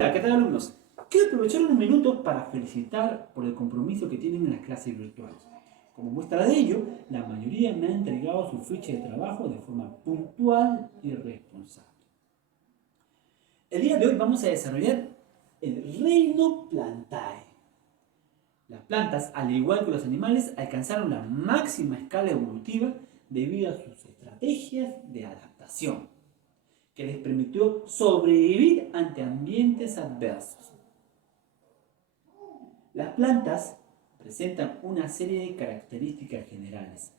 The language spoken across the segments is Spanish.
Hola, ¿qué tal, alumnos? Quiero aprovechar un minuto para felicitar por el compromiso que tienen en las clases virtuales. Como muestra de ello, la mayoría me ha entregado su ficha de trabajo de forma puntual y responsable. El día de hoy vamos a desarrollar el reino Plantae. Las plantas, al igual que los animales, alcanzaron la máxima escala evolutiva debido a sus estrategias de adaptación, que les permitió sobrevivir ante ambientes adversos. Las plantas presentan una serie de características generales,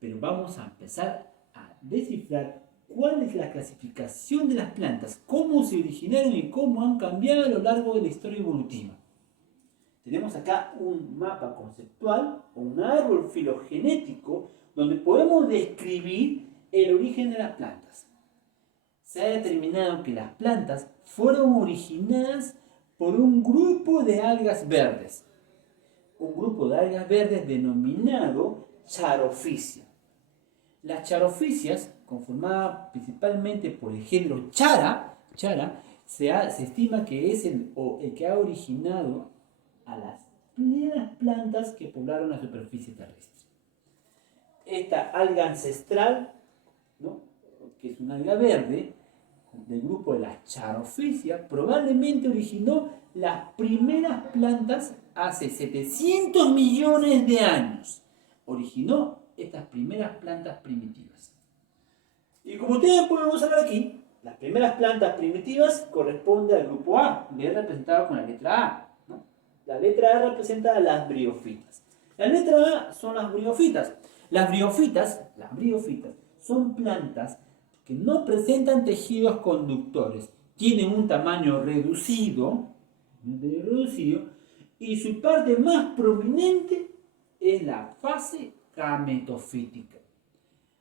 pero vamos a empezar a descifrar cuál es la clasificación de las plantas, cómo se originaron y cómo han cambiado a lo largo de la historia evolutiva. Tenemos acá un mapa conceptual o un árbol filogenético donde podemos describir el origen de las plantas. Se ha determinado que las plantas fueron originadas por un grupo de algas verdes. Un grupo de algas verdes denominado Charophysia. Las charophysias, conformadas principalmente por el género Chara, se estima que es el que ha originado a las primeras plantas que poblaron la superficie terrestre. Esta alga ancestral, ¿no?, que es una alga verde, del grupo de las Charophysia, probablemente originó las primeras plantas hace 700 millones de años. Originó estas primeras plantas primitivas. Y como ustedes pueden observar aquí, las primeras plantas primitivas corresponden al grupo A, que es representado con la letra A, ¿no? La letra A representa a las briófitas. La letra A son las briófitas. Las briófitas son plantas que no presentan tejidos conductores, tienen un tamaño reducido y su parte más prominente es la fase gametofítica.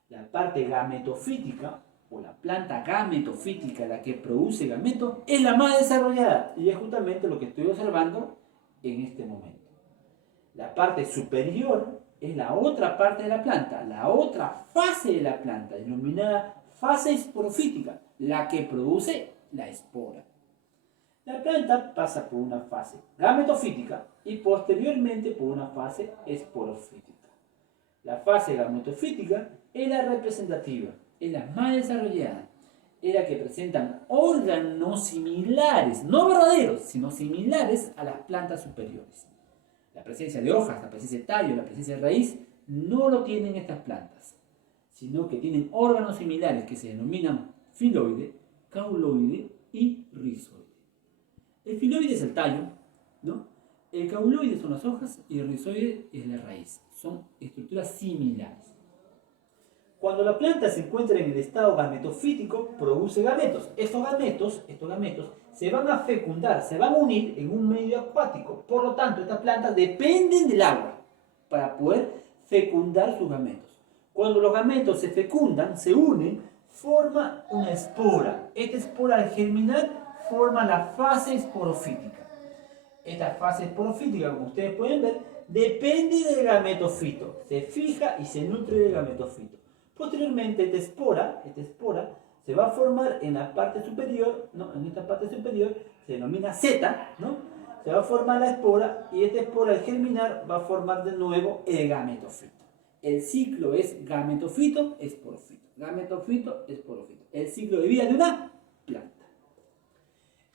La parte gametofítica, o la planta gametofítica, la que produce gametos, es la más desarrollada y es justamente lo que estoy observando en este momento. La parte superior es la otra parte de la planta, la otra fase de la planta, denominada fase esporofítica, la que produce la espora. La planta pasa por una fase gametofítica y posteriormente por una fase esporofítica. La fase gametofítica es la representativa, es la más desarrollada, es la que presentan órganos similares, no verdaderos, sino similares a las plantas superiores. La presencia de hojas, la presencia de tallo, la presencia de raíz, no lo tienen estas plantas, sino que tienen órganos similares que se denominan filoide, cauloide y rizoide. El filoide es el tallo, ¿no? El cauloide son las hojas y el rizoide es la raíz. Son estructuras similares. Cuando la planta se encuentra en el estado gametofítico, produce gametos. Estos gametos se van a fecundar, se van a unir en un medio acuático. Por lo tanto, estas plantas dependen del agua para poder fecundar sus gametos. Cuando los gametos se fecundan, se unen, forma una espora. Esta espora, al germinar, forma la fase esporofítica. Esta fase esporofítica, como ustedes pueden ver, depende del gametofito. Se fija y se nutre del gametofito. Posteriormente, esta espora se va a formar en la parte superior, ¿no? En esta parte superior se denomina seta, ¿no? Se va a formar la espora y esta espora, al germinar, va a formar de nuevo el gametofito. El ciclo es gametofito, esporofito. Gametofito, esporofito. El ciclo de vida de una planta.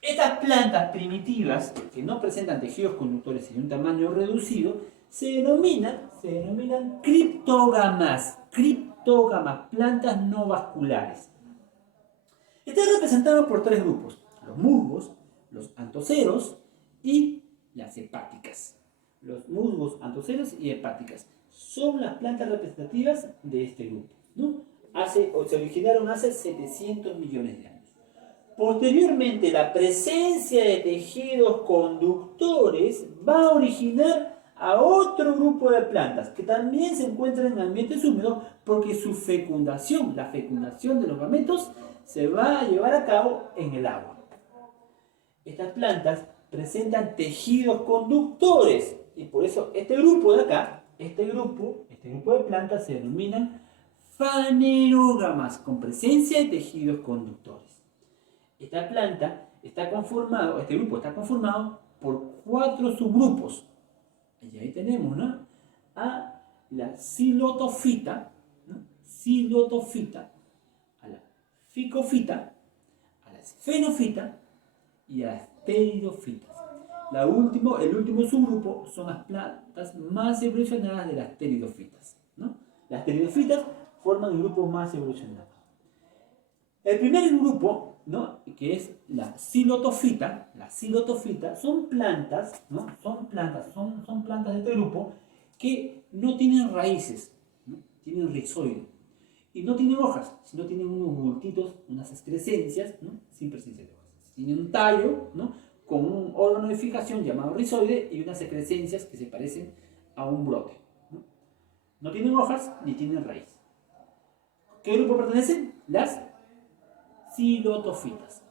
Estas plantas primitivas, que no presentan tejidos conductores y de un tamaño reducido, se denominan criptógamas. Criptógamas, plantas no vasculares. Están representadas por tres grupos: los musgos, los antoceros y las hepáticas. Los musgos, antoceros y hepáticas son las plantas representativas de este grupo, ¿no? Se originaron hace 700 millones de años. Posteriormente, la presencia de tejidos conductores va a originar a otro grupo de plantas que también se encuentran en ambientes húmedos, porque su fecundación, la fecundación de los gametos, se va a llevar a cabo en el agua. Estas plantas presentan tejidos conductores y por eso este grupo de acá, este grupo de plantas se denominan fanerógamas, con presencia de tejidos conductores. Esta planta este grupo está conformado por 4 subgrupos. Y ahí tenemos, ¿no? A la xilotofita, ¿no? Xilotofita, a la ficofita, a la esfenofita y a las pteridofitas. El último subgrupo son las plantas más evolucionadas de las pteridofitas, ¿no? Las pteridofitas forman el grupo más evolucionado. El primer grupo, ¿no? Que es la xilotofita, son plantas, ¿no? Son plantas de este grupo que no tienen raíces, ¿no? Tienen rizoide. Y no tienen hojas, sino tienen unos bultitos, unas excrescencias, ¿no? Sin presencia de hojas. Tienen un tallo, ¿no? Con un órgano de fijación llamado rizoide y unas excrescencias que se parecen a un brote. No tienen hojas ni tienen raíz. ¿Qué grupo pertenecen? Las xilotofitas.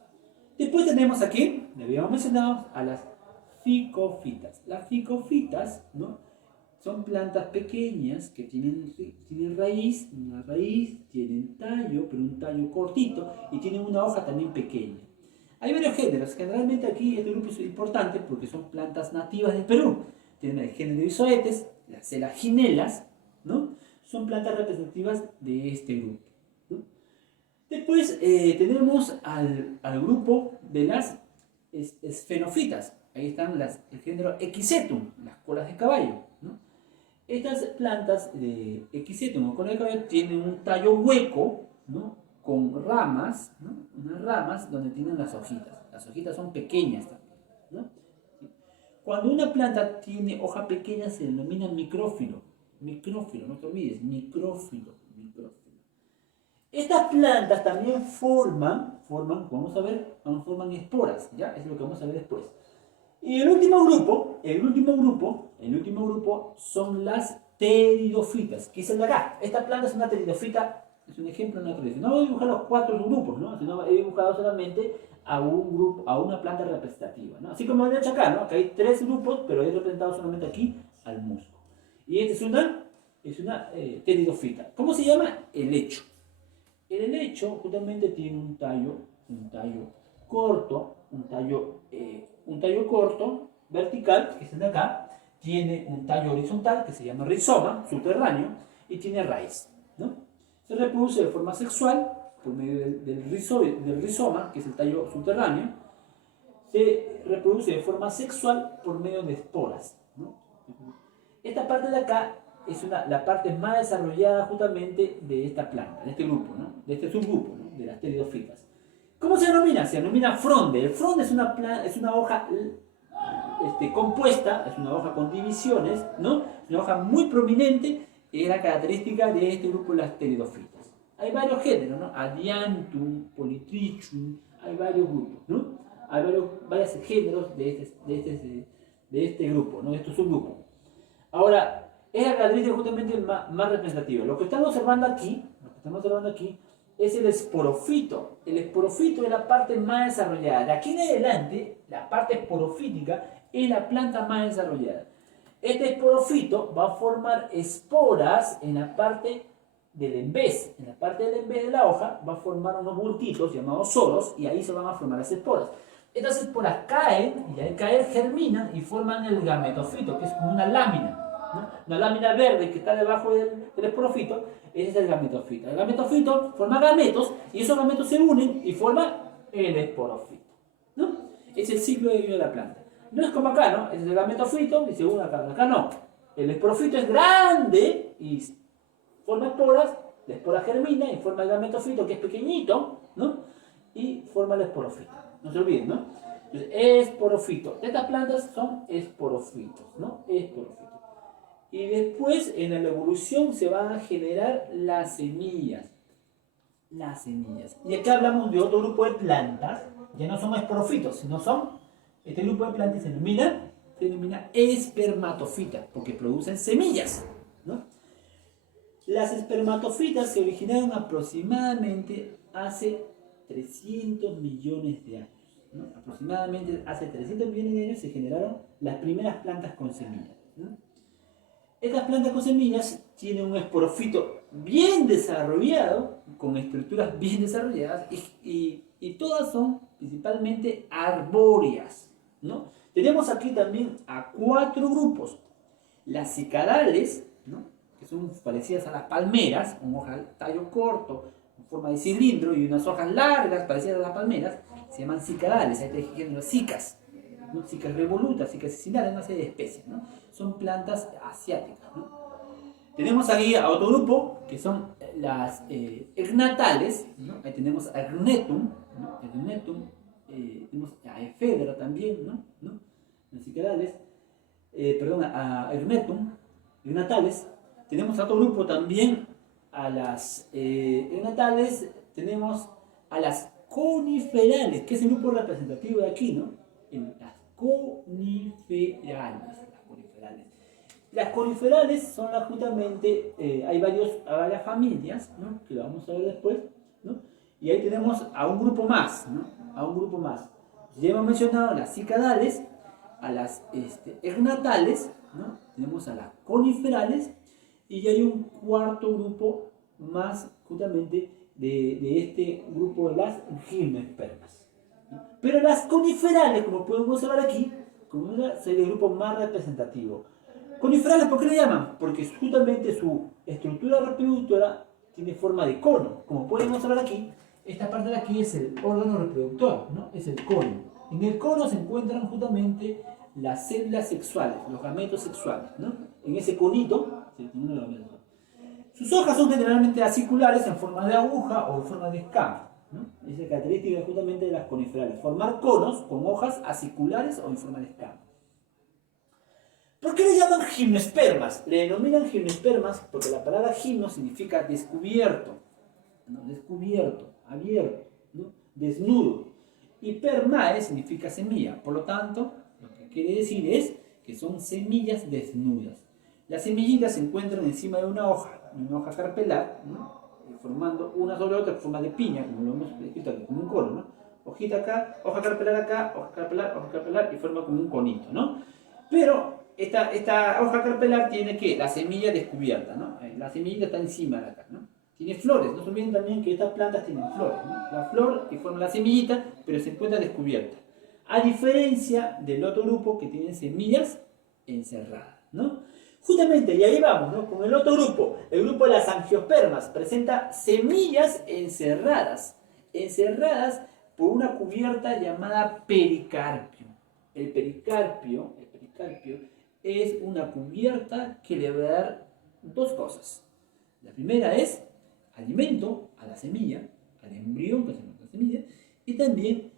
Después tenemos aquí, le habíamos mencionado, a las ficofitas. Las ficofitas, ¿no? Son plantas pequeñas que tienen raíz, una raíz, tienen tallo, pero un tallo cortito, y tienen una hoja también pequeña. Hay varios géneros. Generalmente aquí este grupo es importante porque son plantas nativas del Perú. Tienen el género de isoetes, las selaginelas, ¿no? Son plantas representativas de este grupo, ¿no? Después tenemos al grupo de las esfenofitas. Ahí están el género Equisetum, las colas de caballo, ¿no? Estas plantas de Equisetum o cola de caballo tienen un tallo hueco, ¿no? Con ramas, ¿no? Unas ramas donde tienen las hojitas. Las hojitas son pequeñas también, ¿no? Cuando una planta tiene hoja pequeña se denomina micrófilo. Micrófilo, no te olvides, micrófilo. Estas plantas también forman, vamos a ver, forman esporas, ¿ya? Es lo que vamos a ver después. Y el último grupo son las pteridofitas, que es el de acá. Esta planta es una pteridofita, es un ejemplo de una pteridofita. No voy a dibujar los 4 grupos, ¿no? Sino he dibujado solamente a un grupo, a una planta representativa, ¿no? Así como lo he hecho acá, ¿no? Que hay 3 grupos, pero he representado solamente aquí al musgo. Y esta es una pteridofita. ¿Cómo se llama? Helecho. El helecho justamente tiene un tallo corto, un tallo corto, vertical, que es el de acá, tiene un tallo horizontal que se llama rizoma, subterráneo, y tiene raíz, ¿no? Se reproduce de forma sexual por medio del rizoma, que es el tallo subterráneo, se reproduce de forma sexual por medio de esporas, ¿no? Esta parte de acá es la parte más desarrollada justamente de esta planta, de este grupo, ¿no? De este subgrupo, ¿no? De las pteridofitas. ¿Cómo se denomina? Se denomina fronde. El fronde es una hoja compuesta, es una hoja con divisiones, ¿no? Es una hoja muy prominente, es la característica de este grupo de las pteridofitas. Hay varios géneros, ¿no? Adiantum, Polytrichum, hay varios grupos, ¿no? Hay varios géneros de este grupo, ¿no? De estos subgrupos. Ahora, es la característica justamente más representativa. Lo que estamos observando aquí es el esporofito. El esporofito es la parte más desarrollada. De aquí en adelante, la parte esporofítica es la planta más desarrollada. Este esporofito va a formar esporas en la parte del embés. En la parte del embés de la hoja va a formar unos bultitos llamados soros y ahí se van a formar las esporas. Estas esporas caen y al caer germinan y forman el gametofito, que es como una lámina, ¿no? Una lámina verde que está debajo del esporofito. Ese es el gametofito. El gametofito forma gametos y esos gametos se unen y forman el esporofito, ¿no? Es el ciclo de vida de la planta. No es como acá, ¿no? Es el gametofito y se une acá. Acá no. El esporofito es grande y forma esporas. La espora germina y forma el gametofito, que es pequeñito, ¿no? Y forma el esporofito. No se olviden, ¿no? Entonces, esporofito. Estas plantas son esporofitos, ¿no? Esporofitos. Y después, en la evolución, se van a generar las semillas. Las semillas. Y acá hablamos de otro grupo de plantas. Ya no son esporofitos, sino este grupo de plantas se denomina espermatofitas, porque producen semillas, ¿no? Las espermatofitas se originaron aproximadamente hace 300 millones de años, ¿no? Aproximadamente hace 300 millones de años se generaron las primeras plantas con semillas, ¿no? Estas plantas con semillas tienen un esporofito bien desarrollado, con estructuras bien desarrolladas, y todas son principalmente arbóreas, ¿no? Tenemos aquí también a 4 grupos. Las cicadales, ¿no? Que son parecidas a las palmeras, con hoja tallo corto, en forma de cilindro y unas hojas largas parecidas a las palmeras, se llaman cicadales. Hay tres géneros cicas, ¿no? Cicas revolutas, cicas sicilianas, una serie de especies, ¿no? Son plantas asiáticas, ¿no? Tenemos ahí a otro grupo que son las egnatales, ¿no? Ahí tenemos a Ernetum, ¿no? Ernetum, tenemos a Efedra también, ¿no? Las cicadales, perdón, a Ernetum, egnatales. Tenemos a otro grupo también a las egnatales, tenemos a las coniferales, que es el grupo representativo de aquí, ¿no? Las coniferales, las coniferales. Las coniferales son justamente, hay varias familias, ¿no? Que lo vamos a ver después, ¿no? Y ahí tenemos a un grupo más, ¿no? A un grupo más. Ya hemos mencionado las cicadales, a las egnatales, ¿no? Tenemos a las coniferales y hay un cuarto grupo más justamente de este grupo de las gimnospermas, ¿no? Pero las coniferales, como podemos ver aquí, es el grupo más representativo. Coniferales, ¿por qué le llaman? Porque justamente su estructura reproductora tiene forma de cono. Como podemos ver aquí, esta parte de aquí es el órgano reproductor, ¿no? Es el cono. En el cono se encuentran justamente las células sexuales, los gametos sexuales, ¿no? En ese conito se tienen los gametos. Sus hojas son generalmente aciculares en forma de aguja o en forma de escama, ¿no? Esa es la característica justamente de las coniferales, formar conos con hojas aciculares o en forma de escama. ¿Por qué le llaman gimnospermas? Le denominan gimnospermas porque la palabra gimno significa descubierto, ¿no? Descubierto, abierto, ¿no? Desnudo. Y permae significa semilla. Por lo tanto, lo que quiere decir es que son semillas desnudas. Las semillitas se encuentran encima de una hoja carpelar, ¿no? Formando una sobre otra en forma de piña, como lo hemos escrito aquí, como un cono, ¿no? Hojita acá, hoja carpelar, hoja carpelar y forma como un conito, ¿no? Pero esta hoja carpelar tiene que la semilla descubierta, ¿no? La semillita está encima de acá, ¿no? Tiene flores, no se olviden también que estas plantas tienen flores, ¿no? La flor que forma la semillita, pero se encuentra descubierta. A diferencia del otro grupo que tienen semillas encerradas, ¿no? Justamente, y ahí vamos, ¿no? Con el otro grupo, el grupo de las angiospermas, presenta semillas encerradas por una cubierta llamada pericarpio. El pericarpio es una cubierta que le va a dar dos cosas. La primera es alimento a la semilla, al embrión que es la semilla, y también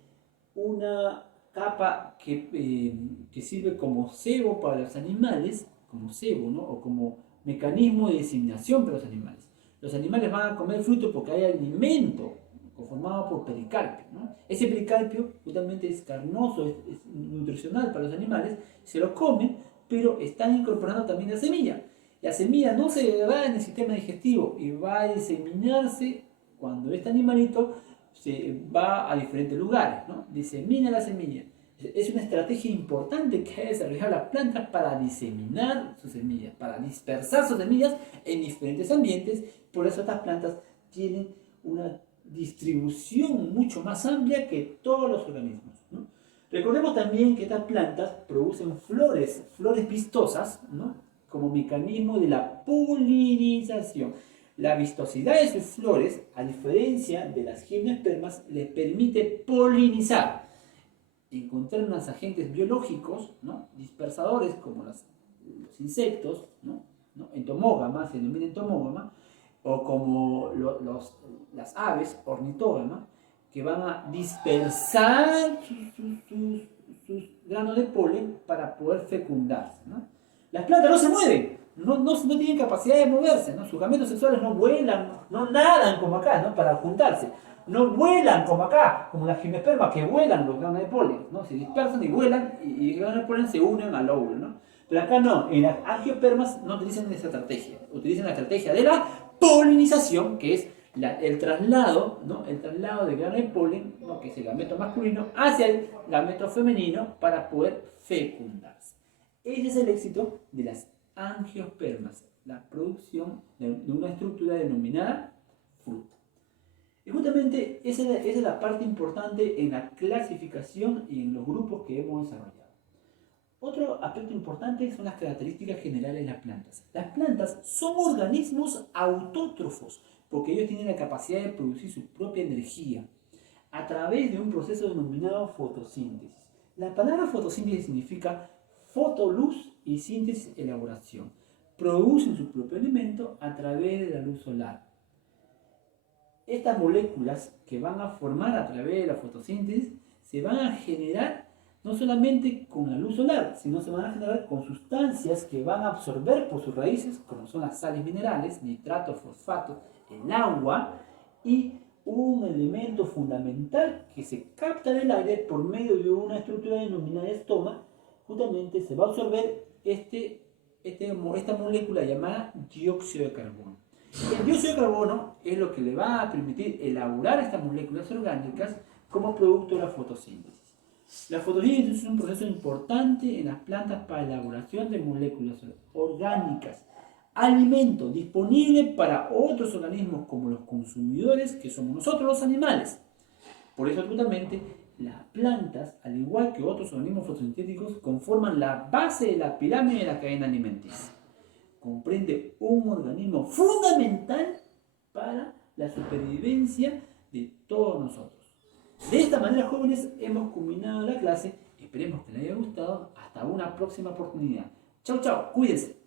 una capa que sirve como cebo para los animales, como cebo, ¿no? O como mecanismo de diseminación para los animales. Los animales van a comer fruto porque hay alimento conformado por pericarpio, ¿no? Ese pericarpio justamente es carnoso, es nutricional para los animales, se lo comen, pero están incorporando también la semilla. La semilla no se degrada en el sistema digestivo y va a diseminarse cuando este animalito se va a diferentes lugares, ¿no? Disemina la semilla. Es una estrategia importante que ha desarrollado las plantas para diseminar sus semillas, para dispersar sus semillas en diferentes ambientes. Por eso estas plantas tienen una distribución mucho más amplia que todos los organismos, ¿no? Recordemos también que estas plantas producen flores vistosas, ¿no? Como mecanismo de la polinización. La vistosidad de sus flores, a diferencia de las gimnospermas, les permite polinizar, encontrar unos agentes biológicos, ¿no? Dispersadores como los insectos, ¿no? Entomógama, se denomina entomógama, o como las aves, ornitógama, que van a dispersar sus granos de polen para poder fecundarse, ¿no? Las plantas no se mueven, no tienen capacidad de moverse, ¿no? Sus gametos sexuales no vuelan, no nadan como acá, ¿no? Para juntarse. No vuelan como acá, como las gimnospermas que vuelan los granos de polen, ¿no? Se dispersan y vuelan y los granos de polen se unen al óvulo, ¿no? Pero acá no, en las angiospermas no utilizan esa estrategia, utilizan la estrategia de la polinización, que es el traslado, ¿no? El traslado del grano de polen, ¿no? Que es el gameto masculino, hacia el gameto femenino para poder fecundarse. Ese es el éxito de las angiospermas, la producción de una estructura denominada fruta. Y justamente esa es la parte importante en la clasificación y en los grupos que hemos desarrollado. Otro aspecto importante son las características generales de las plantas. Las plantas son organismos autótrofos porque ellos tienen la capacidad de producir su propia energía a través de un proceso denominado fotosíntesis. La palabra fotosíntesis significa fotoluz y síntesis elaboración. Producen su propio alimento a través de la luz solar. Estas moléculas que van a formar a través de la fotosíntesis se van a generar no solamente con la luz solar, sino se van a generar con sustancias que van a absorber por sus raíces, como son las sales minerales, nitratos, fosfatos, el agua y un elemento fundamental que se capta del aire por medio de una estructura denominada estoma. Justamente se va a absorber esta molécula llamada dióxido de carbono. El dióxido de carbono es lo que le va a permitir elaborar estas moléculas orgánicas como producto de la fotosíntesis. La fotosíntesis es un proceso importante en las plantas para la elaboración de moléculas orgánicas, alimento disponible para otros organismos como los consumidores, que somos nosotros los animales. Por eso, justamente, las plantas, al igual que otros organismos fotosintéticos, conforman la base de la pirámide de la cadena alimenticia. Comprende un organismo fundamental para la supervivencia de todos nosotros. De esta manera, jóvenes, hemos culminado la clase. Esperemos que les haya gustado. Hasta una próxima oportunidad. Chau, chau. Cuídense.